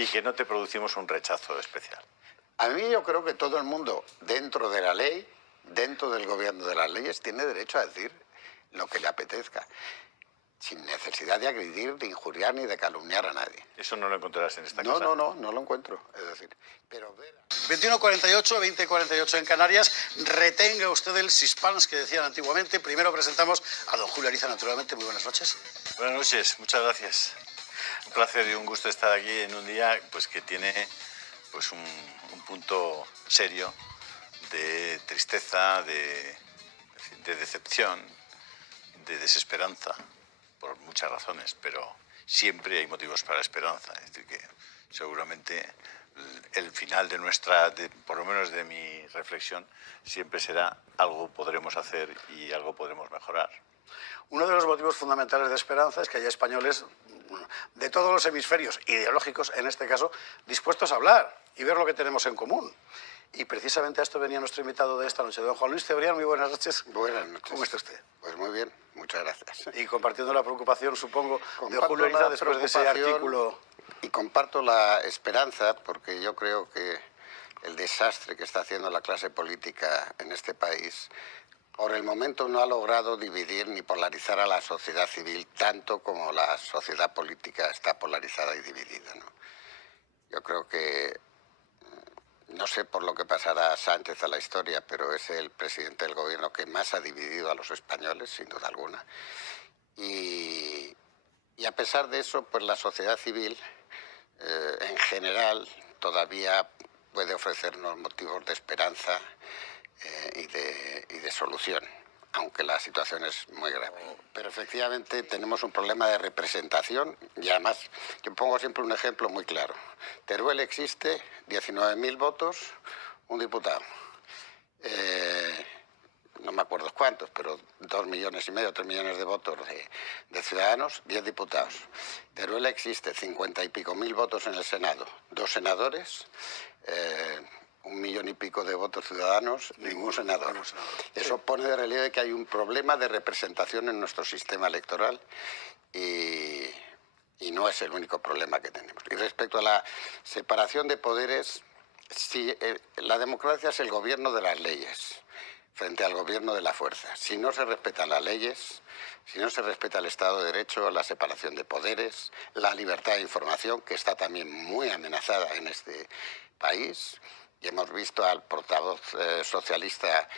y que no te producimos un rechazo especial. A mí yo creo que todo el mundo, dentro de la ley, dentro del gobierno de las leyes, tiene derecho a decir lo que le apetezca, sin necesidad de agredir, de injuriar ni de calumniar a nadie. Eso no lo encontrarás en esta No, casa. no lo encuentro. Es decir, pero... 21:48, 20:48 en Canarias. Retenga usted el suspense que decían antiguamente. Primero presentamos a don Julio Ariza, naturalmente. Muy buenas noches. Buenas noches, muchas gracias. Un placer y un gusto estar aquí en un día pues, que tiene pues, un punto serio de tristeza, de decepción, de desesperanza, por muchas razones, pero siempre hay motivos para la esperanza. Es decir, que seguramente el final de por lo menos de mi reflexión, siempre será algo podremos hacer y algo podremos mejorar. Uno de los motivos fundamentales de esperanza es que haya españoles de todos los hemisferios ideológicos, en este caso, dispuestos a hablar y ver lo que tenemos en común. Y precisamente a esto venía nuestro invitado de esta noche, don Juan Luis Cebrián. Muy buenas noches. Buenas noches. ¿Cómo está usted? Pues muy bien, muchas gracias. Y compartiendo la preocupación, supongo, de Comparto Julio Ariza la después de ese preocupación artículo. Y comparto la esperanza, porque yo creo que el desastre que está haciendo la clase política en este país, por el momento no ha logrado dividir ni polarizar a la sociedad civil tanto como la sociedad política está polarizada y dividida, ¿no? Yo creo que, no sé por lo que pasará Sánchez a la historia, pero es el presidente del gobierno que más ha dividido a los españoles, sin duda alguna. Y a pesar de eso, pues la sociedad civil, en general, todavía puede ofrecernos motivos de esperanza y de solución, aunque la situación es muy grave. Pero efectivamente tenemos un problema de representación y además, yo pongo siempre un ejemplo muy claro. Teruel existe, 19.000 votos, un diputado. No me acuerdo cuántos, pero 2,5 millones, 3 millones de votos de ciudadanos, 10 diputados. Teruel existe, 50 y pico mil votos en el Senado, 2 senadores, 1 millón y pico de votos ciudadanos, ningún senador. Eso pone de relieve que hay un problema de representación en nuestro sistema electoral y no es el único problema que tenemos. Y respecto a la separación de poderes, sí, la democracia es el gobierno de las leyes frente al gobierno de la fuerza. Si no se respetan las leyes, si no se respeta el Estado de Derecho, la separación de poderes, la libertad de información, que está también muy amenazada en este país, y hemos visto al portavoz socialista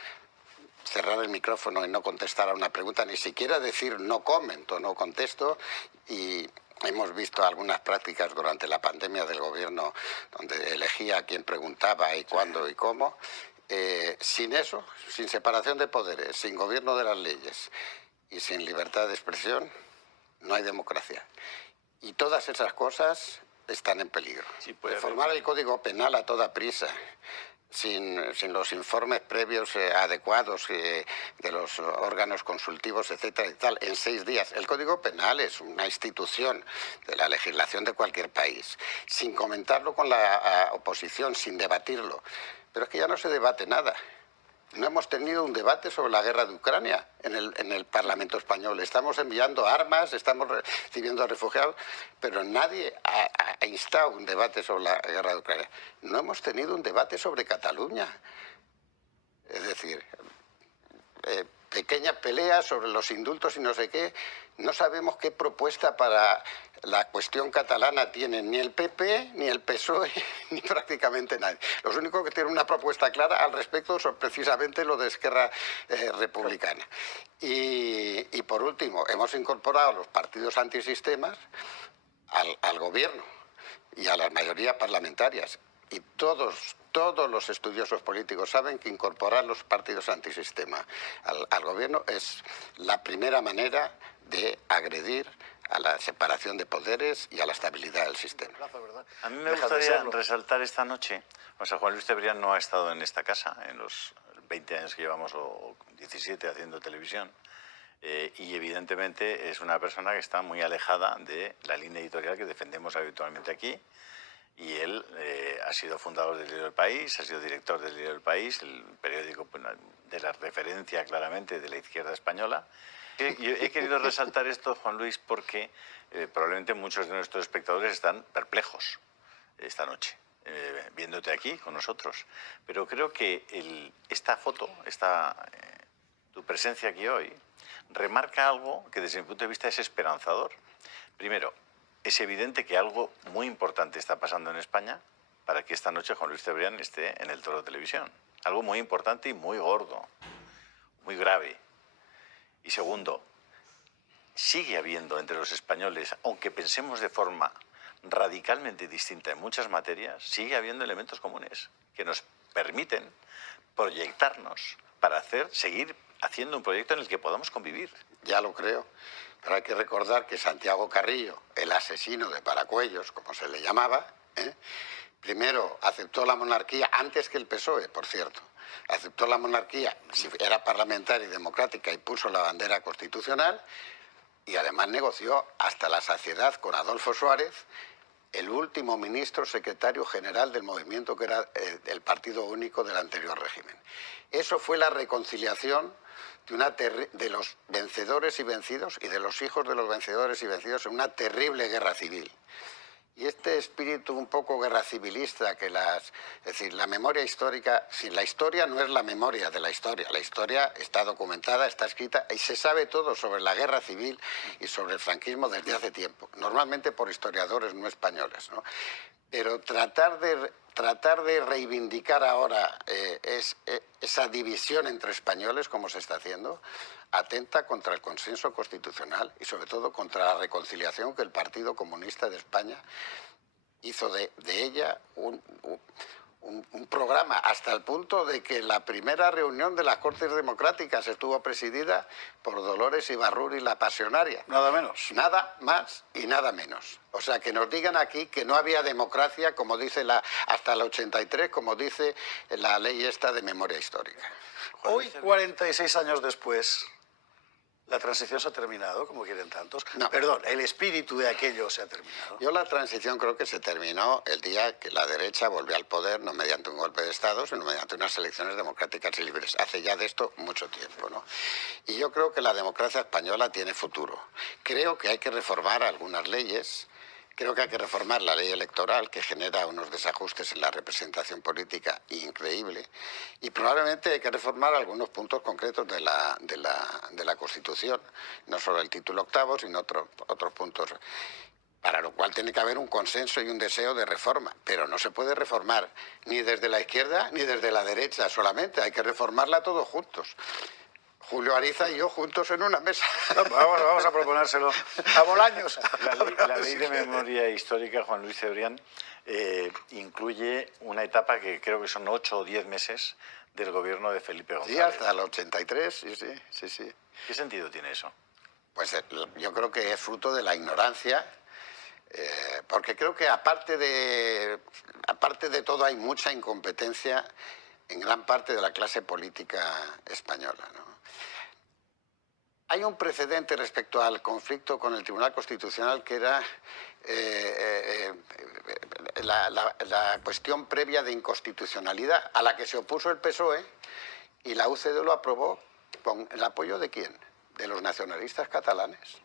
cerrar el micrófono y no contestar a una pregunta, ni siquiera decir no comento, no contesto, y hemos visto algunas prácticas durante la pandemia del gobierno donde elegía a quién preguntaba y cuándo y cómo. Sin eso, sin separación de poderes, sin gobierno de las leyes y sin libertad de expresión, no hay democracia. Y todas esas cosas están en peligro. Sí, reformar el Código Penal a toda prisa, sin los informes previos adecuados de los órganos consultivos, etcétera y tal, en 6 días. El Código Penal es una institución de la legislación de cualquier país, sin comentarlo con la oposición, sin debatirlo. Pero es que ya no se debate nada. No hemos tenido un debate sobre la guerra de Ucrania en el Parlamento español. Estamos enviando armas, estamos recibiendo refugiados, pero nadie ha instado un debate sobre la guerra de Ucrania. No hemos tenido un debate sobre Cataluña. Es decir, pequeñas peleas sobre los indultos y no sé qué. No sabemos qué propuesta para la cuestión catalana tienen ni el PP, ni el PSOE, ni prácticamente nadie. Los únicos que tienen una propuesta clara al respecto son precisamente los de Esquerra Republicana. Y por último, hemos incorporado a los partidos antisistemas al gobierno y a las mayorías parlamentarias. Y todos los estudiosos políticos saben que incorporar los partidos antisistema al gobierno es la primera manera de agredir a la separación de poderes y a la estabilidad del sistema. A mí me gustaría resaltar esta noche, o sea, Juan Luis Cebrián no ha estado en esta casa en los 20 años que llevamos, o 17 haciendo televisión, y evidentemente es una persona que está muy alejada de la línea editorial que defendemos habitualmente aquí. Y él ha sido fundador del Diario del País, ha sido director del Diario del País, el periódico de la referencia claramente de la izquierda española. He querido resaltar esto, Juan Luis, porque probablemente muchos de nuestros espectadores están perplejos. esta noche, viéndote aquí con nosotros. Pero creo que esta foto, tu presencia aquí hoy, remarca algo que desde mi punto de vista es esperanzador. Primero, es evidente que algo muy importante está pasando en España para que esta noche Juan Luis Cebrián esté en el Toro de Televisión. Algo muy importante y muy gordo, muy grave. Y segundo, sigue habiendo entre los españoles, aunque pensemos de forma radicalmente distinta en muchas materias, sigue habiendo elementos comunes que nos permiten proyectarnos para seguir haciendo un proyecto en el que podamos convivir. Ya lo creo, pero hay que recordar que Santiago Carrillo, el asesino de Paracuellos, como se le llamaba, primero aceptó la monarquía, antes que el PSOE, por cierto. Aceptó la monarquía, si era parlamentaria y democrática, y puso la bandera constitucional, y además negoció hasta la saciedad con Adolfo Suárez, el último ministro secretario general del movimiento que era el partido único del anterior régimen. Eso fue la reconciliación de los vencedores y vencidos y de los hijos de los vencedores y vencidos en una terrible guerra civil. Y este espíritu un poco guerra civilista, es decir, la memoria histórica, si la historia no es la memoria de la historia está documentada, está escrita y se sabe todo sobre la guerra civil y sobre el franquismo desde hace tiempo, normalmente por historiadores no españoles, ¿no? Pero tratar de reivindicar ahora esa división entre españoles, como se está haciendo, atenta contra el consenso constitucional y sobre todo contra la reconciliación que el Partido Comunista de España hizo de ella un programa, hasta el punto de que la primera reunión de las Cortes Democráticas estuvo presidida por Dolores Ibarruri, la pasionaria. Nada menos. Nada más y nada menos. O sea, que nos digan aquí que no había democracia, como dice hasta el 83, como dice la ley esta de memoria histórica. Hoy, 46 años después, ¿la transición se ha terminado, como quieren tantos? No. Perdón, el espíritu de aquello se ha terminado. Yo la transición creo que se terminó el día que la derecha volvió al poder, no mediante un golpe de Estado, sino mediante unas elecciones democráticas y libres. Hace ya de esto mucho tiempo, ¿no? Y yo creo que la democracia española tiene futuro. Creo que hay que reformar algunas leyes. Creo que hay que reformar la ley electoral, que genera unos desajustes en la representación política increíble, y probablemente hay que reformar algunos puntos concretos de la Constitución, no solo el título octavo, sino otros puntos, para lo cual tiene que haber un consenso y un deseo de reforma, pero no se puede reformar ni desde la izquierda ni desde la derecha solamente, hay que reformarla todos juntos. Julio Ariza y yo juntos en una mesa. No, vamos a proponérselo a Bolaños. La ley de memoria histórica, Juan Luis Cebrián, incluye una etapa que creo que son 8 o 10 meses del gobierno de Felipe González. Sí, hasta el 83, sí. ¿Qué sentido tiene eso? Pues yo creo que es fruto de la ignorancia, porque creo que aparte de todo hay mucha incompetencia en gran parte de la clase política española, ¿no? Hay un precedente respecto al conflicto con el Tribunal Constitucional que era la cuestión previa de inconstitucionalidad a la que se opuso el PSOE y la UCD lo aprobó con el apoyo ¿de quién? De los nacionalistas catalanes.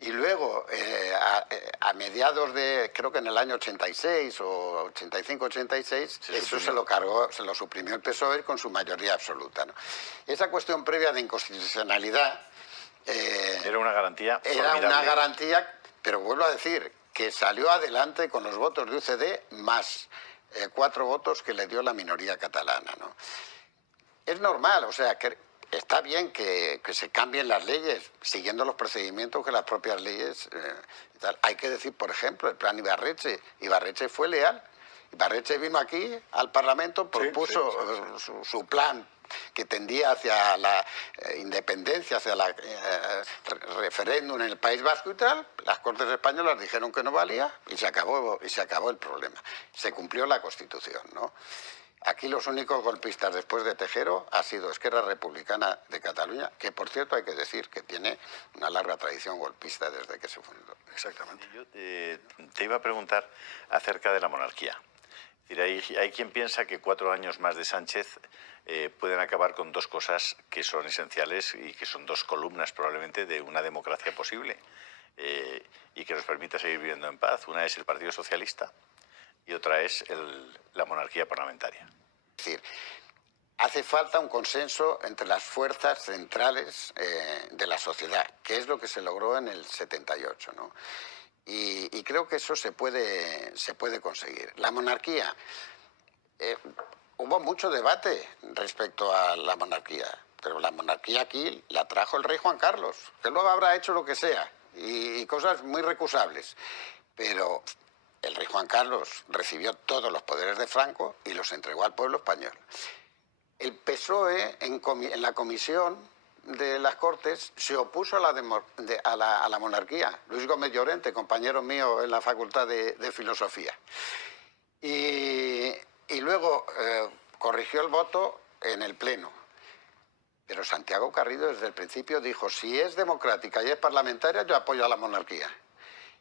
Y luego, a mediados de, creo que en el año 86 o 85-86, eso se lo suprimió el PSOE con su mayoría absoluta, ¿no? Esa cuestión previa de inconstitucionalidad... era una garantía Era formidable. una garantía, pero vuelvo a decir, que salió adelante con los votos de UCD más 4 votos que le dio la minoría catalana, ¿no? Es normal, o sea, que está bien que se cambien las leyes siguiendo los procedimientos que las propias leyes... Hay que decir, por ejemplo, el plan Ibarretxe. Ibarretxe fue leal. Ibarretxe vino aquí al Parlamento, propuso su plan que tendía hacia la independencia, hacia el referéndum en el País Vasco y tal. Las Cortes Españolas dijeron que no valía y se acabó el problema. Se cumplió la Constitución, ¿no? Aquí los únicos golpistas después de Tejero ha sido Esquerra Republicana de Cataluña, que por cierto hay que decir que tiene una larga tradición golpista desde que se fundó. Exactamente. Yo te iba a preguntar acerca de la monarquía. Es decir, hay quien piensa que 4 años más de Sánchez pueden acabar con 2 cosas que son esenciales y que son 2 columnas probablemente de una democracia posible y que nos permita seguir viviendo en paz. Una es el Partido Socialista y otra es la monarquía parlamentaria. Es decir, hace falta un consenso entre las fuerzas centrales de la sociedad, que es lo que se logró en el 78, ¿no? Y creo que eso se puede conseguir. La monarquía, hubo mucho debate respecto a la monarquía, pero la monarquía aquí la trajo el rey Juan Carlos, que luego habrá hecho lo que sea, y cosas muy recusables. Pero el rey Juan Carlos recibió todos los poderes de Franco y los entregó al pueblo español. El PSOE en la comisión de las Cortes se opuso a la monarquía. Luis Gómez Llorente, compañero mío en la Facultad de Filosofía. Y luego corrigió el voto en el Pleno. Pero Santiago Carrillo desde el principio dijo, si es democrática y es parlamentaria, yo apoyo a la monarquía.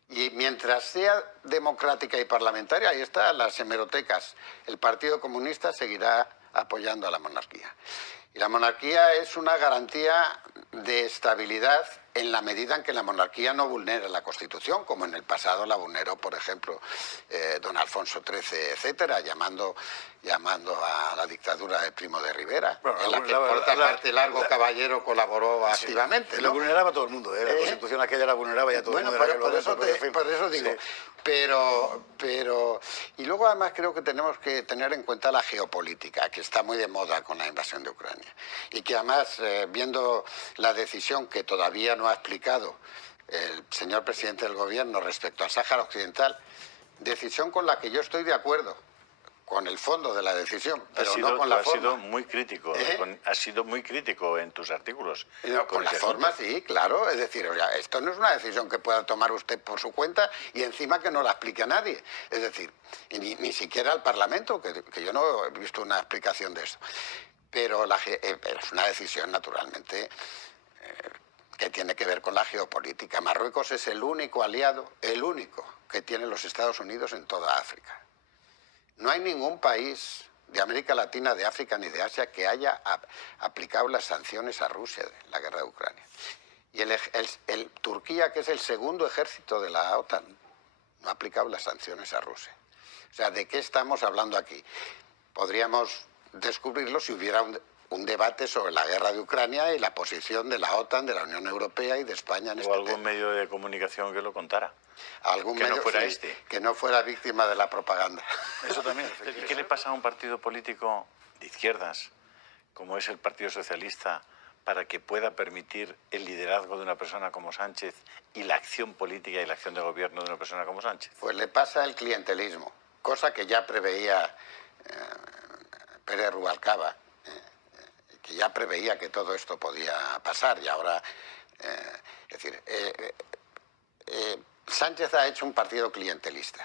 Y mientras sea democrática y parlamentaria, ahí están las hemerotecas, el Partido Comunista seguirá apoyando a la monarquía. Y la monarquía es una garantía de estabilidad en la medida en que la monarquía no vulnera la Constitución, como en el pasado la vulneró, por ejemplo, don Alfonso XIII, etcétera, llamando a la dictadura de Primo de Rivera, bueno, en la que por otra parte Largo Caballero colaboró activamente, ¿no? Lo vulneraba todo el mundo, ¿eh? La Constitución aquella la vulneraba ya todo el mundo. Por eso digo, sí. Pero... Y luego además creo que tenemos que tener en cuenta la geopolítica, que está muy de moda con la invasión de Ucrania. Y que además, viendo la decisión que todavía no ha explicado el señor presidente del gobierno respecto al Sáhara Occidental, decisión con la que yo estoy de acuerdo, con el fondo de la decisión, pero no con la forma. Has sido muy crítico, has sido muy crítico en tus artículos. No, con la forma sí, claro, es decir, esto no es una decisión que pueda tomar usted por su cuenta y encima que no la explique a nadie, es decir, ni siquiera al Parlamento, que yo no he visto una explicación de eso, pero es una decisión naturalmente que tiene que ver con la geopolítica. Marruecos es el único aliado, el único que tienen los Estados Unidos en toda África. No hay ningún país de América Latina, de África ni de Asia que haya aplicado las sanciones a Rusia en la guerra de Ucrania. Y el Turquía, que es el segundo ejército de la OTAN, no ha aplicado las sanciones a Rusia. O sea, ¿de qué estamos hablando aquí? Podríamos descubrirlo si hubiera un debate sobre la guerra de Ucrania y la posición de la OTAN, de la Unión Europea y de España en este tema. O algún medio de comunicación que lo contara. Algún medio, no fuera sí, que no fuera víctima de la propaganda. Eso también. ¿Y qué le pasa a un partido político de izquierdas, como es el Partido Socialista, para que pueda permitir el liderazgo de una persona como Sánchez y la acción política y la acción de gobierno de una persona como Sánchez? Pues le pasa el clientelismo, cosa que ya preveía Pérez Rubalcaba, que ya preveía que todo esto podía pasar y ahora, es decir, Sánchez ha hecho un partido clientelista,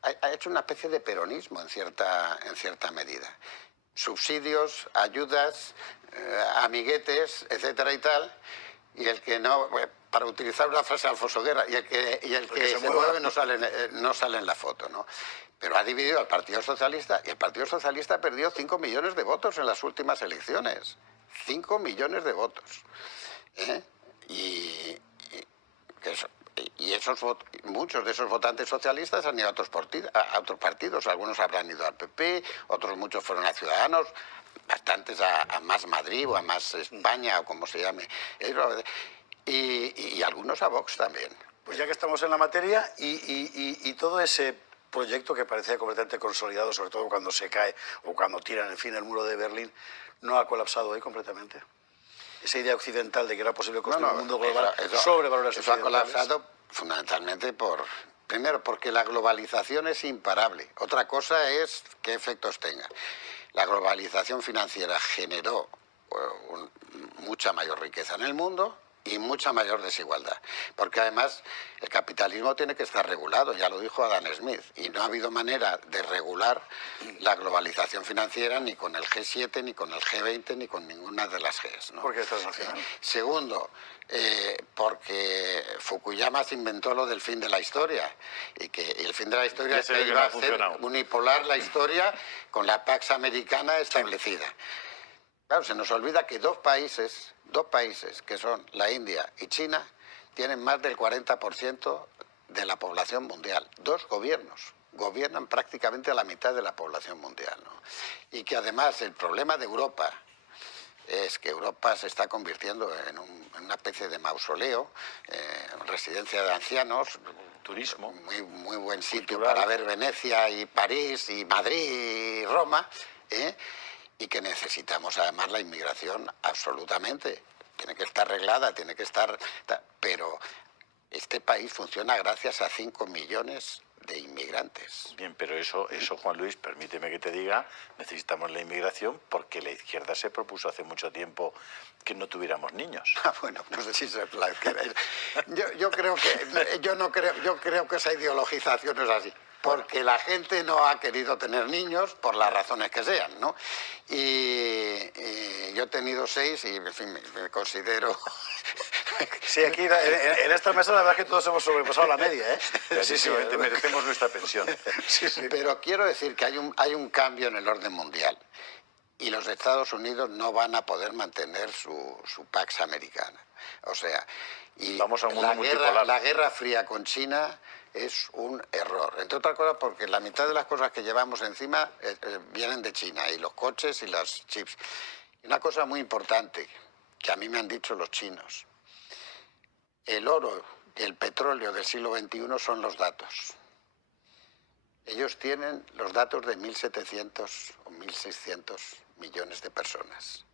ha hecho una especie de peronismo en cierta medida. Subsidios, ayudas, amiguetes, etcétera y tal, y el que no, para utilizar una frase de Alfonso Guerra, y el que se mueve no sale en la foto, ¿no? Pero ha dividido al Partido Socialista y el Partido Socialista perdió 5 millones de votos en las últimas elecciones. 5 millones de votos. Y muchos de esos votantes socialistas han ido a otros partidos. Algunos habrán ido al PP, muchos fueron a Ciudadanos, bastantes a Más Madrid o a Más España o como se llame. Y algunos a Vox también. Pues ya que estamos en la materia y todo ese proyecto que parecía completamente consolidado, sobre todo cuando se cae o cuando tiran, en fin, el muro de Berlín, ¿no ha colapsado hoy completamente? Esa idea occidental de que era posible construir un mundo global sobre valores occidentales. Eso ha colapsado fundamentalmente primero porque la globalización es imparable. Otra cosa es qué efectos tenga. La globalización financiera generó mucha mayor riqueza en el mundo y mucha mayor desigualdad. Porque además el capitalismo tiene que estar regulado, ya lo dijo Adam Smith, y no ha habido manera de regular la globalización financiera ni con el G7, ni con el G20, ni con ninguna de las Gs, ¿no? ¿Por qué estás nacional? Segundo, porque Fukuyama se inventó lo del fin de la historia, y el fin de la historia es que iba a ser unipolar la historia con la Pax Americana establecida. Claro, se nos olvida que dos países que son la India y China tienen más del 40% de la población mundial. 2 gobiernos gobiernan prácticamente a la mitad de la población mundial, ¿no? Y que además el problema de Europa es que Europa se está convirtiendo en una especie de mausoleo, residencia de ancianos, Turismo. muy buen sitio cultural. para ver Venecia y París y Madrid y Roma, y que necesitamos además la inmigración absolutamente. Tiene que estar arreglada, tiene que estar... Pero este país funciona gracias a 5 millones de inmigrantes. Bien, pero eso, Juan Luis, permíteme que te diga, necesitamos la inmigración porque la izquierda se propuso hace mucho tiempo que no tuviéramos niños. Bueno, no sé si es la izquierda. Yo creo que esa ideologización es así. Porque la gente no ha querido tener niños por las razones que sean, ¿no? Y yo he tenido 6 y, en fin, me considero... Sí, aquí en esta mesa la verdad es que todos hemos sobrepasado la media, ¿eh? Clarísimamente merecemos nuestra pensión. Sí, sí. Pero quiero decir que hay un cambio en el orden mundial y los Estados Unidos no van a poder mantener su Pax Americana. O sea, y vamos a un mundo multipolar. La Guerra Fría con China es un error. Entre otras cosas porque la mitad de las cosas que llevamos encima vienen de China, y los coches y las chips. Y una cosa muy importante que a mí me han dicho los chinos: el oro y el petróleo del siglo XXI son los datos. Ellos tienen los datos de 1.700 o 1.600 millones de personas.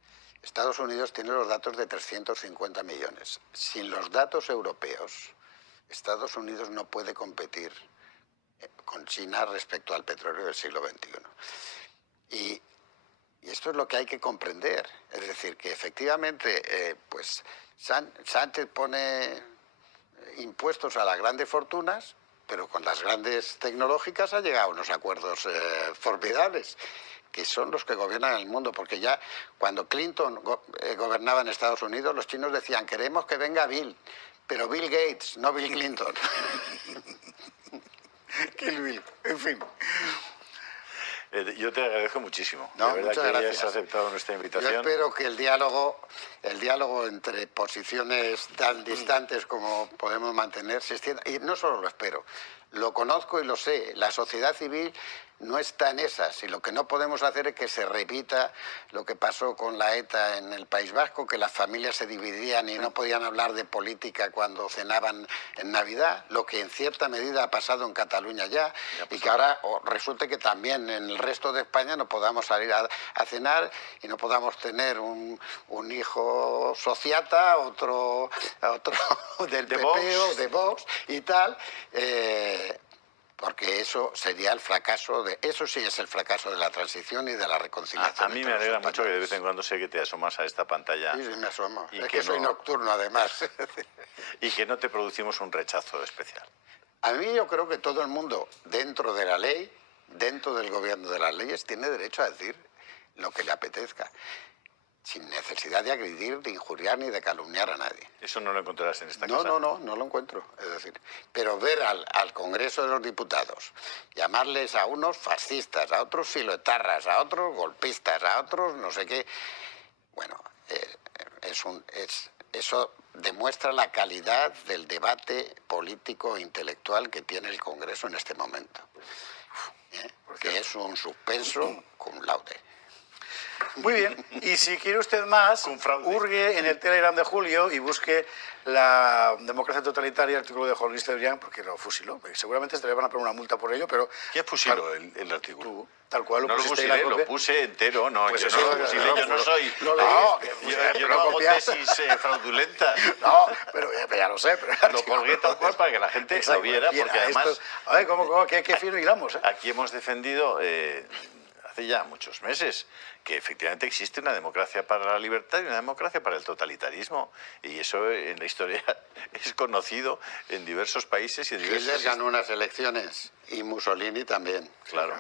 Estados Unidos tiene los datos de 350 millones. Sin los datos europeos, Estados Unidos no puede competir con China respecto al petróleo del siglo XXI. Y esto es lo que hay que comprender. Es decir, que efectivamente, pues Sánchez pone impuestos a las grandes fortunas, pero con las grandes tecnológicas ha llegado a unos acuerdos formidables, que son los que gobiernan el mundo. Porque ya cuando Clinton gobernaba en Estados Unidos, los chinos decían: queremos que venga Bill, pero Bill Gates, no Bill Clinton. Kill Bill, en fin. Yo te agradezco muchísimo. No, de verdad muchas que gracias. hayas aceptado nuestra Yo invitación. espero que el diálogo entre posiciones tan distantes como podemos mantener se extienda. Y no solo lo espero, lo conozco y lo sé. La sociedad civil no está en esas, y lo que no podemos hacer es que se repita lo que pasó con la ETA en el País Vasco, que las familias se dividían y no podían hablar de política cuando cenaban en Navidad, lo que en cierta medida ha pasado en Cataluña ya, y que ahora resulte que también en el resto de España no podamos salir a cenar y no podamos tener un hijo sociata, otro del PP o de Vox y tal, porque eso sería el fracaso eso sí es el fracaso de la transición y de la reconciliación. A mí me alegra mucho que de vez en cuando sé que te asomas a esta pantalla. Sí, me asomo. Y Es que que soy no- nocturno, además. Y que no te producimos un rechazo especial. A mí yo creo que todo el mundo, dentro de la ley, dentro del gobierno de las leyes, tiene derecho a decir lo que le apetezca, sin necesidad de agredir, de injuriar ni de calumniar a nadie. Eso no lo encontrarás en esta No, casa. no lo encuentro. Es decir, pero ver al Congreso de los Diputados llamarles a unos fascistas, a otros filoetarras, a otros golpistas, a otros no sé qué, bueno, eso demuestra la calidad del debate político e intelectual que tiene el Congreso en este momento, que es un suspenso cum laude. Muy bien, y si quiere usted más, Con fraude. hurgue en el Telegram de Julio y busque la democracia totalitaria, artículo de Juan Luis Cebrián, porque lo fusiló. Seguramente se le van a poner una multa por ello, pero... ¿Quién fusiló el artículo? Tú, tal cual lo No lo pusiste ahí fusilé, la lo copia. puse entero. No, Pues yo eso no lo lo- fusilé, no, yo no lo- soy... lo No, leíste, yo lo no hago copiaste. tesis fraudulentas. No, pero ya lo sé. Pero Lo colgué tal cual para que la gente Exacto, lo viera, porque además... A ver, qué fino hilamos, ¿eh? Aquí hemos defendido hace ya muchos meses que efectivamente existe una democracia para la libertad y una democracia para el totalitarismo. Y eso en la historia es conocido en diversos países y en Hitler diversos... ganó unas elecciones y Mussolini también. Claro,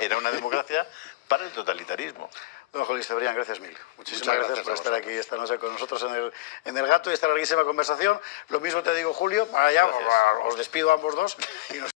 era una democracia para el totalitarismo. Don Juan Luis Cebrián, gracias mil. Muchísimas Muchas gracias por gracias a estar vosotros. aquí esta noche con nosotros en el Gato y esta larguísima conversación. Lo mismo te digo, Julio, para allá Gracias. os despido a ambos dos y nos